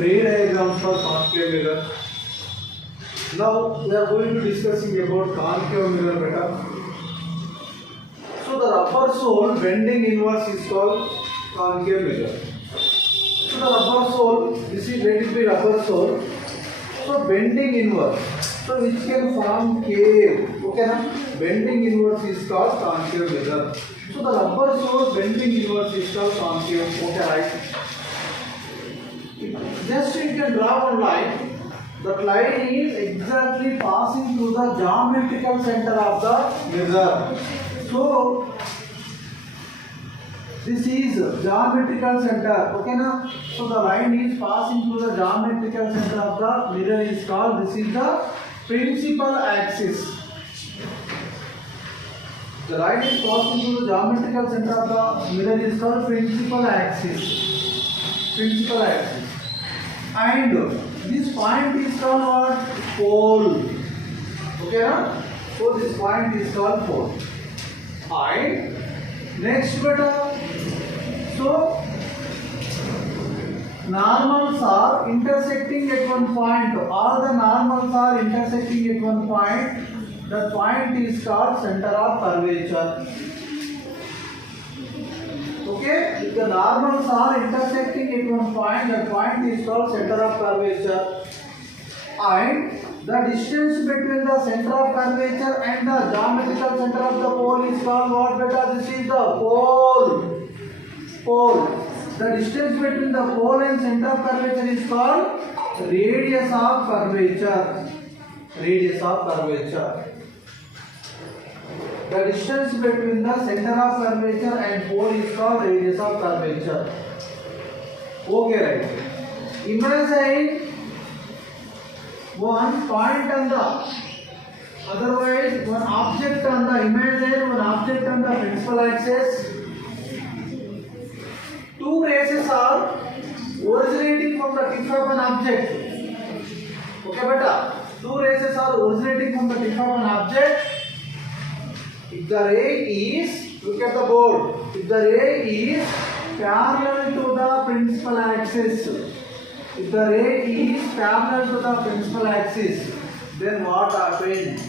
ray diagrams for concave mirror. Now we are going to discussing about concave mirror better. So the rubber sole bending inwards is called concave mirror. So the rubber sole, this is let it be rubber sole. So bending inwards, so which can form cave. Okay, na? Bending inwards is called concave mirror. So the rubber sole bending inwards is called concave. Okay, right? Just you can draw one line. That line is exactly passing through the geometrical center of the mirror. So this is geometrical center. Okay, na? So the line is passing through the geometrical center of the mirror is called. This is the principal axis. The line is passing through the geometrical center of the mirror is called principal axis. Principal axis. And this point is called what? Pole. Okay, na? So this point is called pole. And next beta. So normals are intersecting at one point. All the normals are intersecting at one point. That point is called center of curvature. Okay, if the normals are intersecting at one point, that point is called center of curvature. And the distance between the center of curvature and the geometrical center of the pole is called what beta? This is the pole. Pole. The distance between the pole and center of curvature is called radius of curvature. Radius of curvature. The distance between the center of curvature and pole is called radius of curvature. Okay, right. Imagine one point on the, otherwise one object on the, imagine one object on the principal axis. Two rays are originating from the tip of an object. Okay, beta. Two rays are originating from the tip of an object. If the ray is, look at the board, if the ray is parallel to the principal axis, if the ray is parallel to the principal axis, then what happens?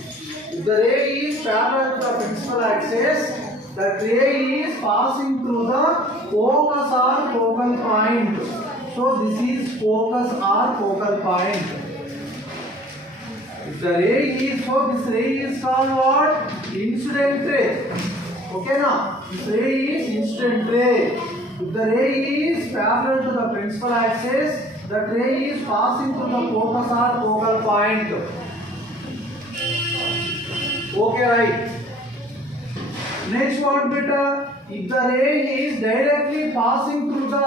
If the ray is parallel to the principal axis, that ray is passing through the focus or focal point. So this is focus or focal point. If the ray is, so this ray is called what? Incident ray. Okay, now this ray is incident ray. If the ray is parallel to the principal axis, that ray is passing through the focus or focal point. Okay, right. Next one, beta. If the ray is directly passing through the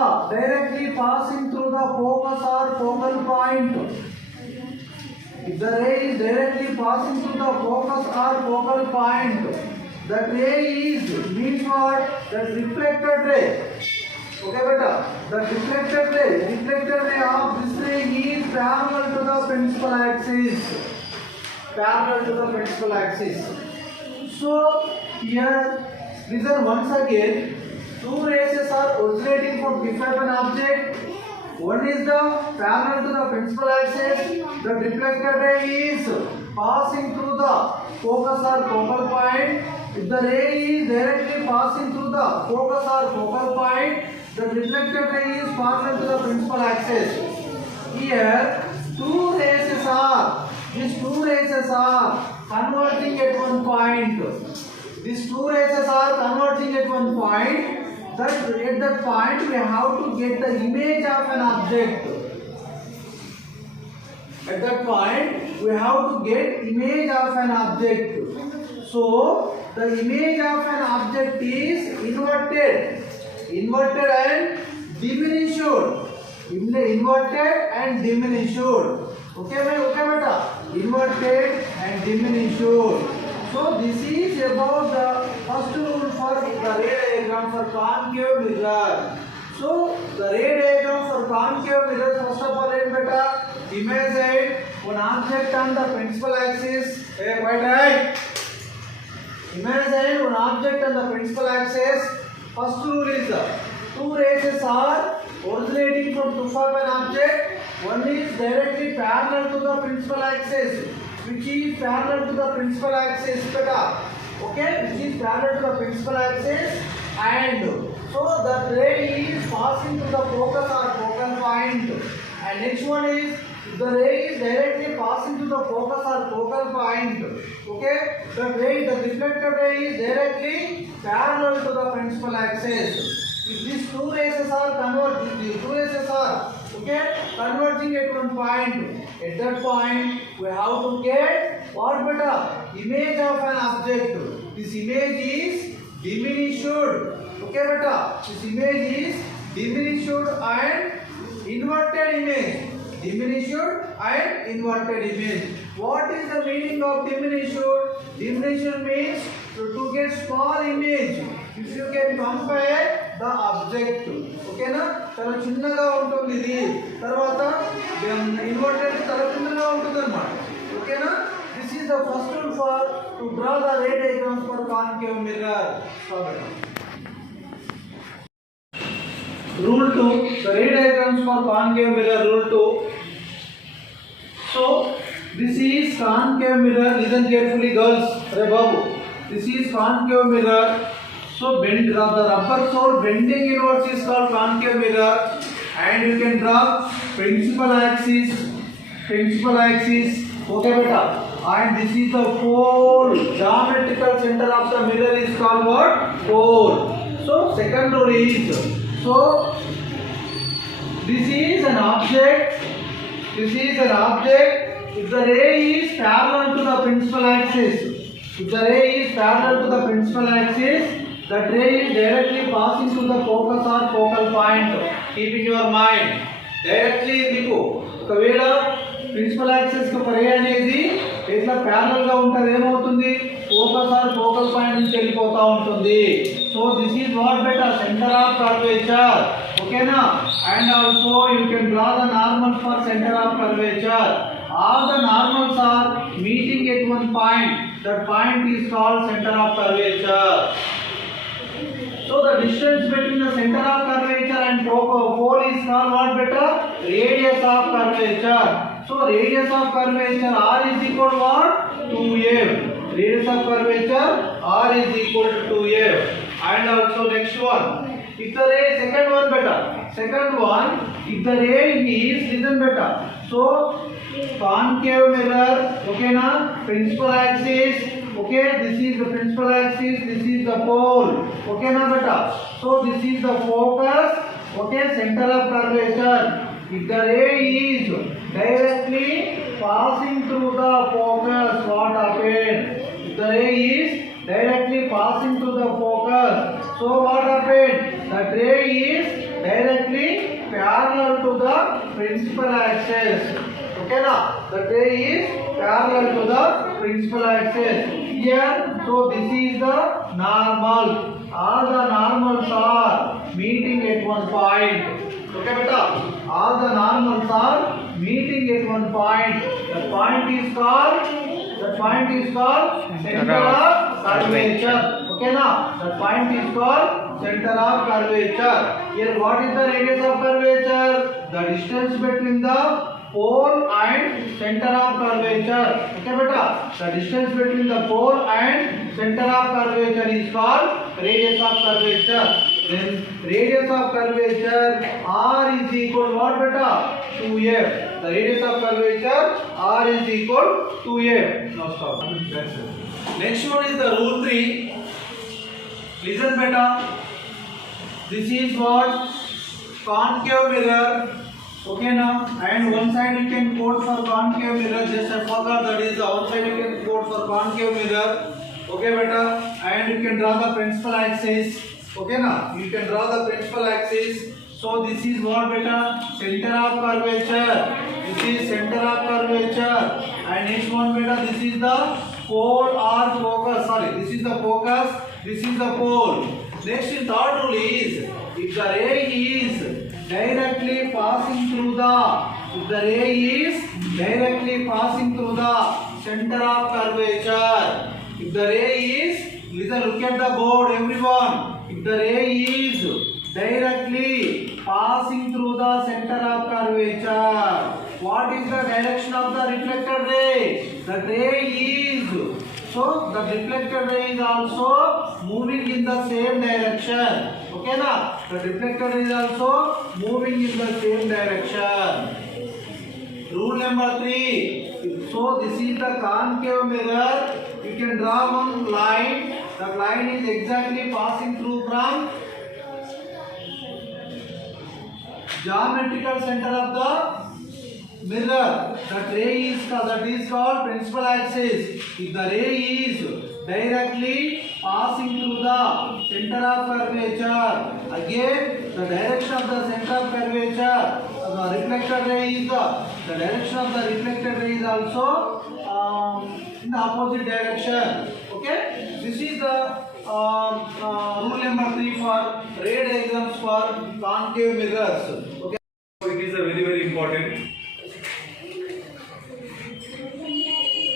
focus or focal point. If the ray is directly passing through the focus or focal point, that ray is means what? That reflected ray. Okay, beta. The reflected ray of this ray is parallel to the principal axis. Parallel to the principal axis. So here, listen once again. Two rays are originating from different object. One is the parallel to the principal axis. The reflected ray is passing through the focus or focal point. If the ray is directly passing through the focus or focal point, the reflected ray is parallel to the principal axis. Here, these two rays are converging at one point. These two rays are converging at one point. That at that point we have to get the image of an object. At that point we have to get image of an object. So the image of an object is inverted and diminished. Inverted and diminished. Okay, beta. Inverted and diminished. So this is about the first rule for the ray diagram for concave mirror. So the ray diagram for concave mirror, first of all, beta, imagine one object on the principal axis. Quite right. Imagine one object on the principal axis. First rule is two rays are originating from tooth of an object, one is directly parallel to the principal axis, which is parallel to the principal axis, beta. Okay, which is parallel to the principal axis, and so the ray is passing to the focus or focal point. And next one is the ray is directly passing to the focus or focal point. Okay, the reflected ray is directly parallel to the principal axis. If these two rays are converging, converging at one point, at that point we have to get what beta? Image of an object. This image is diminished. Okay beta, this image is diminished and inverted image. Diminished and inverted image. What is the meaning of diminished? Diminished means to get small image. If you can compare the object, okay na? చాలా చిన్నగా ఉంటుంది ఇది. తర్వాత inverted చాలా చిన్నగా ఉంటుంది అన్నమాట. ఓకేనా? This is the first rule for to draw the ray diagrams for concave mirror. Rule 2, the ray diagrams for concave mirror. Rule 2. So this is concave mirror. Listen carefully, girls. Hey Babu. This is concave mirror. So bend the rubber sole bending inwards is called concave mirror, and you can draw principal axis. Okay beta. And this is the pole. Geometrical center of the mirror is called what? Pole. So second rule is, so this is an object. If the ray is parallel to the principal axis, that ray is directly passing to the focus or focal point. Keep in your mind. Directly మీకు ఒకవేళ principal axis కి రే అనేది ఇట్లా parallel గా ఉంటది, ఏమవుతుంది? Focus are focal point నుంచి వెళ్ళిపోతా ఉంటుంది. So this is what beta? Centre of curvature. ఓకేనా? And also you can draw the normal for centre of curvature. All the normals are meeting at one point. That point is called center of curvature. So the distance between the center of curvature and pole is called what beta? Radius of curvature. So radius of curvature R is equal to what? 2f. Radius of curvature R is equal to 2f. And also next one. If the ray, second one, if the ray is, listen beta. So concave mirror, okay na? Principal axis. Okay, this is the principal axis, this is the pole. Okay na beta? So this is the focus. Okay, center of curvature. If the ray is directly passing through the focus, what happens? If the ray is directly passing through the focus, so what happens? That ray is directly parallel to the principal axis. Okay na? That ray is parallel to the principal axis. Here, so this is the normal. All the normals are meeting at one point. Okay beta? All the normals are meeting at one point. The point is called center of curvature. Okay na? The point is called center of curvature. Here what is the radius of curvature? The distance between the pole and center of curvature. Okay beta? The distance between the pole and center of curvature is called radius of curvature. Then radius of curvature R is equal to what beta? 2f. The radius of curvature R is equal to 2f. Now stop. Next one is the rule 3. Listen beta. This is what? Concave mirror. Okay now, and one side you can quote for concave mirror. Just I forgot that is the one side you can quote for concave mirror. Okay beta, and you can draw the principal axis. Okay now, you can draw the principal axis. So this is what beta? Center of curvature. This is center of curvature. And next one beta, this is the pole or focus. Sorry, this is the focus. This is the pole. Next in third rule is, if the ray is directly passing through the center of curvature. If the ray is, listen, look at the board everyone. If the ray is directly passing through the center of curvature. What is the direction of the reflected ray? The ray is, so the reflected ray is also moving in the same direction. Okay na? The reflected ray is also moving in the same direction. Rule number 3. So this is the concave mirror. You can draw one line. The line is exactly passing through from geometrical center of the mirror. That is called principal axis. If the ray is directly passing through the center of curvature, again the direction of the center of curvature, the reflected ray is the direction of the reflected ray is also in the opposite direction. Okay, this is the rule number 3 for ray diagrams for concave mirrors. Okay, so it is a very important.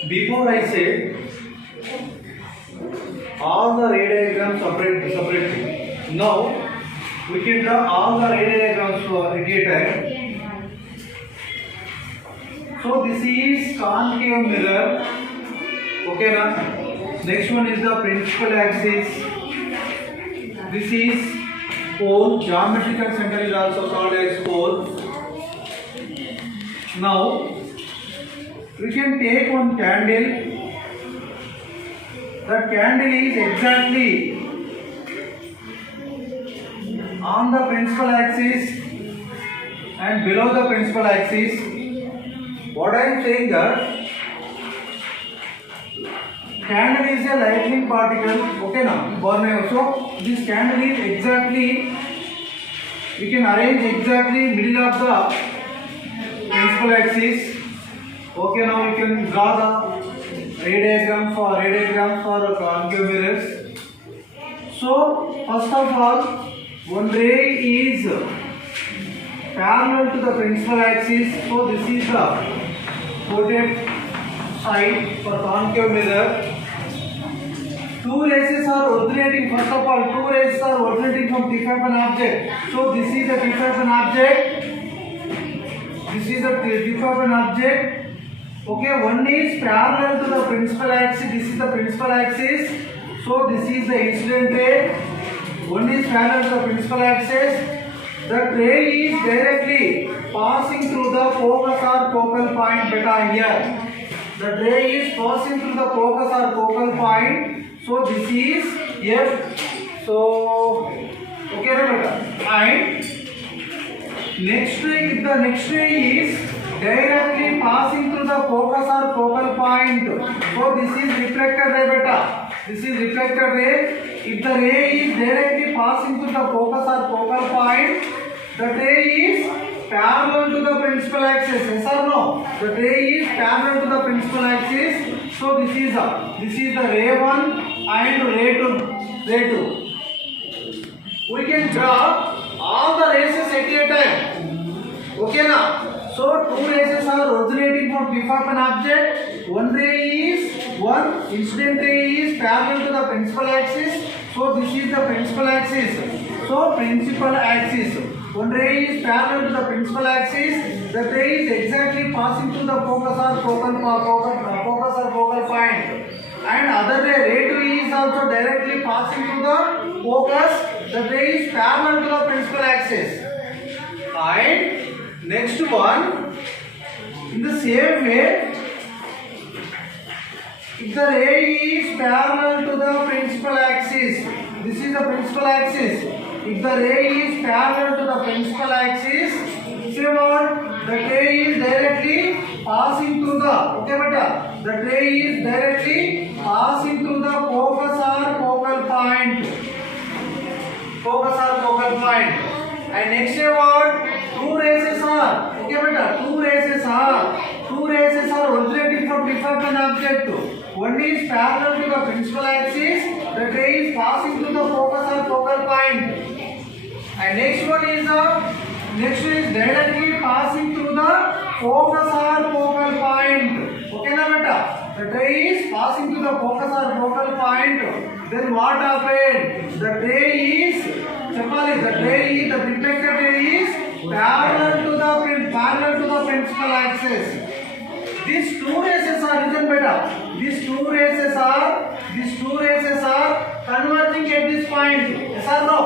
Before I say all the ray diagrams separately. Now we can draw all the ray diagrams for at a time. So this is concave mirror. Okay na? Next one is the principal axis. This is pole. Geometrical center is also called as pole. Now we can take one candle. The candle is exactly on the principal axis and below the principal axis. What I am saying that candle is a lightning particle. Okay now, so this candle is exactly, we can arrange exactly middle of the principal axis. Okay, now we can draw the ray diagram for concave mirrors. So first of all, one ray is parallel to the principal axis. So this is the quoted side for concave mirror. Two rays are originating. First of all, two rays are originating from tip of an object. So this is the tip of an object. This is the tip of an object. Okay, one is parallel to the principal axis. This is the principal axis. So this is the incident ray. One is parallel to the principal axis. The ray is directly passing through the focus or focal point beta here. The ray is passing through the focus or focal point. So this is F. So okay, beta. And next ray, if the next ray is directly passing through the focus or focal point, so this is reflected ray beta. This is reflected ray. If the ray is directly passing through the focus or focal point, the ray is parallel to the principal axis. Yes or no? The ray is parallel to the principal axis. So this is the ray 1 and ray 2. We can draw all the rays at a time. Okay now. So two rays are originating from tip of an object. One incident ray is parallel to the principal axis. So this is the principal axis. So principal axis. One ray is parallel to the principal axis. The ray is exactly passing through the focus or focal point. And other ray 2 is also directly passing through the focus. The ray is parallel to the principal axis. And next one, in the same way, if the ray is parallel to the principal axis, this is the principal axis. If the ray is parallel to the principal axis, say what? The ray is directly passing through the, okay beta, the ray is directly passing through the focus or focal point. And next say what? Two rays are, okay beta, two rays are originating from different object. One is parallel to the principal axis, the ray is passing through the focus or focal point. And next one is directly passing through the focus or focal point. Okay na beta? The ray is passing through the focus or focal point. Then what happened? The ray is చెప్పాలి the reflected ray is parallel to the principal axis. These two rays are written better. These two rays are converging at this point. Yes or no?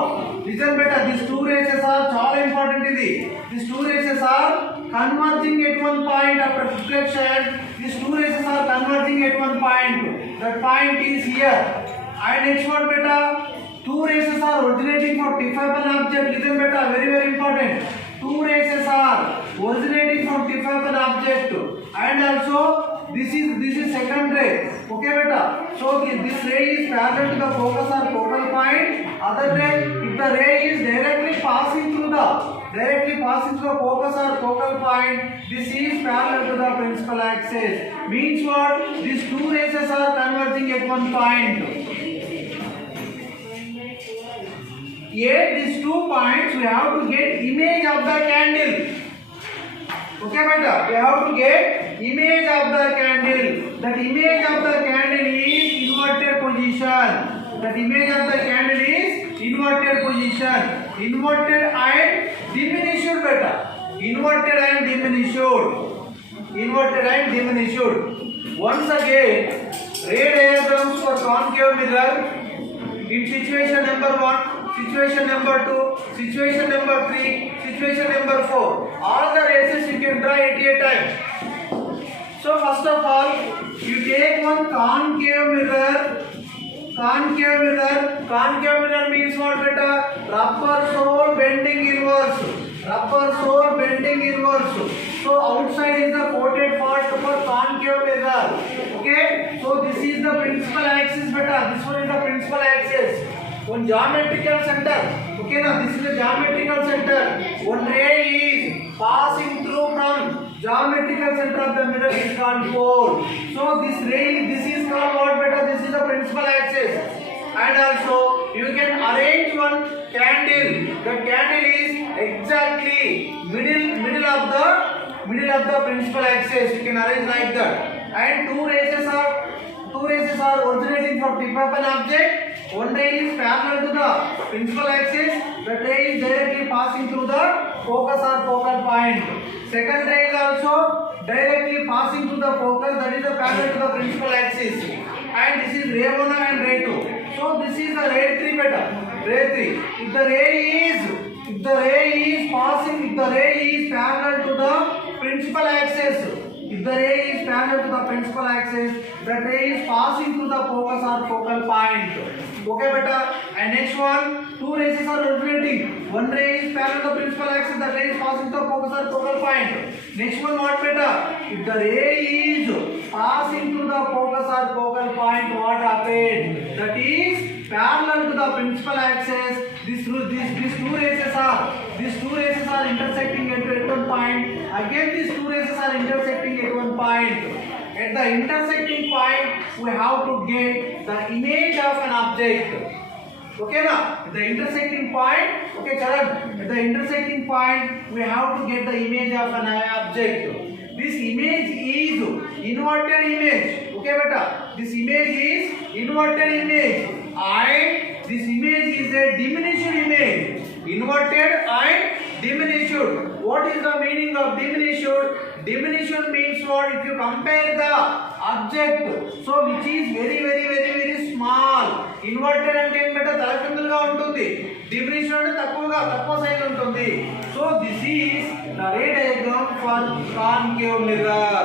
Listen better. These two rays are చాలా important ఇది. These two rays are converging at one point after reflection. These two rays are converging at one point. That point is here. And next one beta. Two rays are originating from tip of an object. Listen beta. Very very important. Two rays are originating from tip of an object. And also this is second ray. Okay beta. So this ray is parallel to the focus or focal point. Other ray, if the ray is directly passing through the focus or focal point, this is parallel to the principal axis. Means what? These two rays are converging at one point. At these 2 points we have to get image of the candle. Okay beta, we have to get image of the candle. That image of the candle is inverted position. That image of the candle is inverted position. Inverted and diminished beta. Inverted and diminished. Once again, ray diagrams for concave mirror in situation number 1, situation number 2, situation number 3, situation number 4. All the rays you can draw at a time. So first of all, you take one concave mirror. Concave mirror means what beta? Rubber sole bending inverse. So outside is the coated part for concave mirror. Okay. So this is the principal axis beta. This one is the principal axis. One geometrical center. Okay now, this is the geometrical center. One ray is passing through from geometrical center of the mirror is called pole. So this is called what beta? This is the principal axis. And also you can arrange one candle. The candle is exactly middle of the principal axis. You can arrange like that. And two rays are originating from tip of an object. One ray is parallel to the principal axis. The ray is directly passing through the focus or focal point. Second ray is also directly passing through the focus, that is the parallel to the principal axis. And this is ray 1 and ray 2. So this is the ray 3 beta. Ray 3. If the ray is parallel to the principal axis. If the ray is parallel to the principal axis, the ray is passing through the focus or focal point. Okay beta. And next one, two rays are originating. One ray is parallel to the principal axis, the ray is passing through the focus or focal point. Next one, what beta? If the ray is passing through the focus or focal point, what happened? That is parallel to the principal axis. These two rays are intersecting at one point. Again these two rays are intersecting at one point. At the intersecting point we have to get the image of an object. Okay now, at the intersecting point, okay Charan, at the intersecting point we have to get the image of an object. This image is inverted image. Okay beta, this image is inverted image and this image is a diminished image. Inverted and diminished. What is the meaning of diminished? Diminished means what? If you compare the object, so which is very small. Inverted అంటే ఏం బెట తలకిందులుగా ఉంటుంది. Diminished అంటే తక్కువ size ఉంటుంది. So this is the ray diagram for concave mirror.